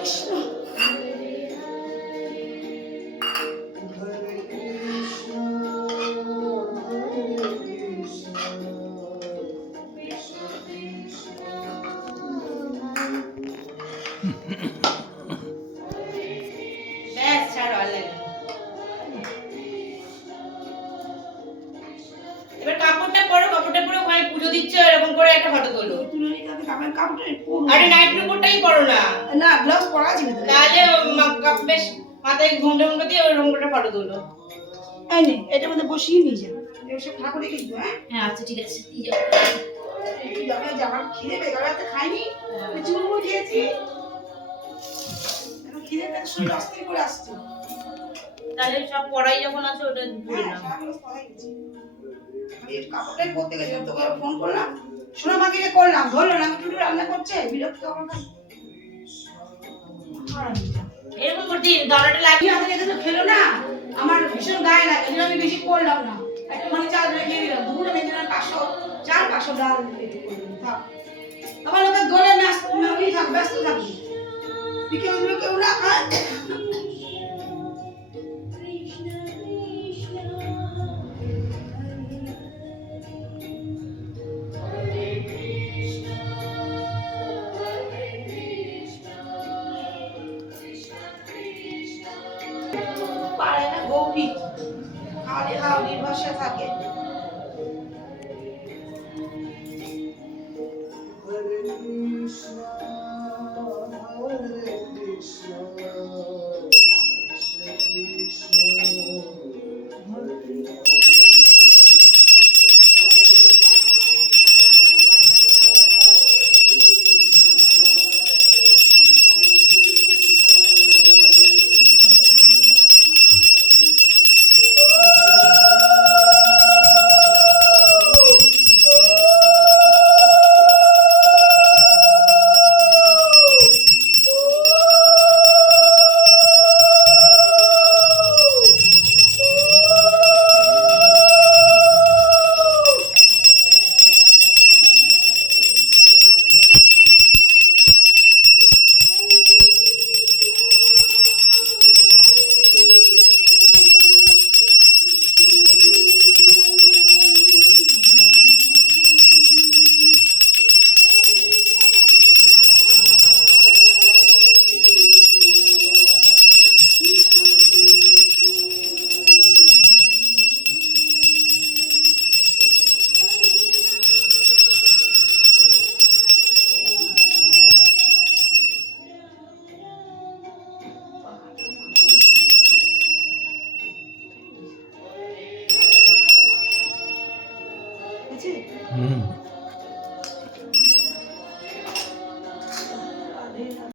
কৃষ্ণ। ব্যাস ছাড়ো আর লাগে না। এবার কাপড়টা পরো, কাপড়টা পরে ওখানে পুজো দিচ্ছ এরকম করে একটা ফটো তোলো। তুলে নিয়ে যাবে কাপড়টা পরবো। আরে নাইটির উপরটাই পরো না, না ব্লাউজ পরা আছে ভিতরে। তাহলে বেশ মাথায় ঘুমটা ঘুমটা দিয়ে ওরকম করে ফটো তোলো। এই নে এটার মধ্যে বসিয়ে নিয়ে যাও। এসব ঠাকুরে কিন্তু হ্যাঁ হ্যাঁ আচ্ছা ঠিক আছে দিয়ে যাও। তুই যাবে যাবার খিদে পেয়ে গেল, রাতে খাইনি, চুরমুর খেয়েছি, এখন খিদে পেয়ে শরীর অস্থির করে আসছে। তাহলে সব পড়াই যখন আছে ওটা ধরে হ্যাঁ নাও। সারাগুলো পড়াই গেছি। আমি এই কাপড়টাই পরতে গেছিলাম, তোকে ফোন করলাম, সোনা মাকে করলাম, ধরলো না, আমি টুটু রান্না করছে, বিরক্ত আমার কাছে। এরকম করতে দরজাটা লাগিয়ে হাতে রেখে তো খেলো না, আমার ভীষণ গায়ে লাগে, এই জন্য আমি বেশি করলাম না, একটু মানে চাল রেখে দিলাম, দুপুরে মেয়েদের 500 ডাল রেডি করলাম, থাক। আমার লোকের দোলে ব্যস্ত থাকবি, বিকেলগুলো কেউ না খায়। পারে না গৌরী, খালি হাওড়ির ভাষা থাকে। আছে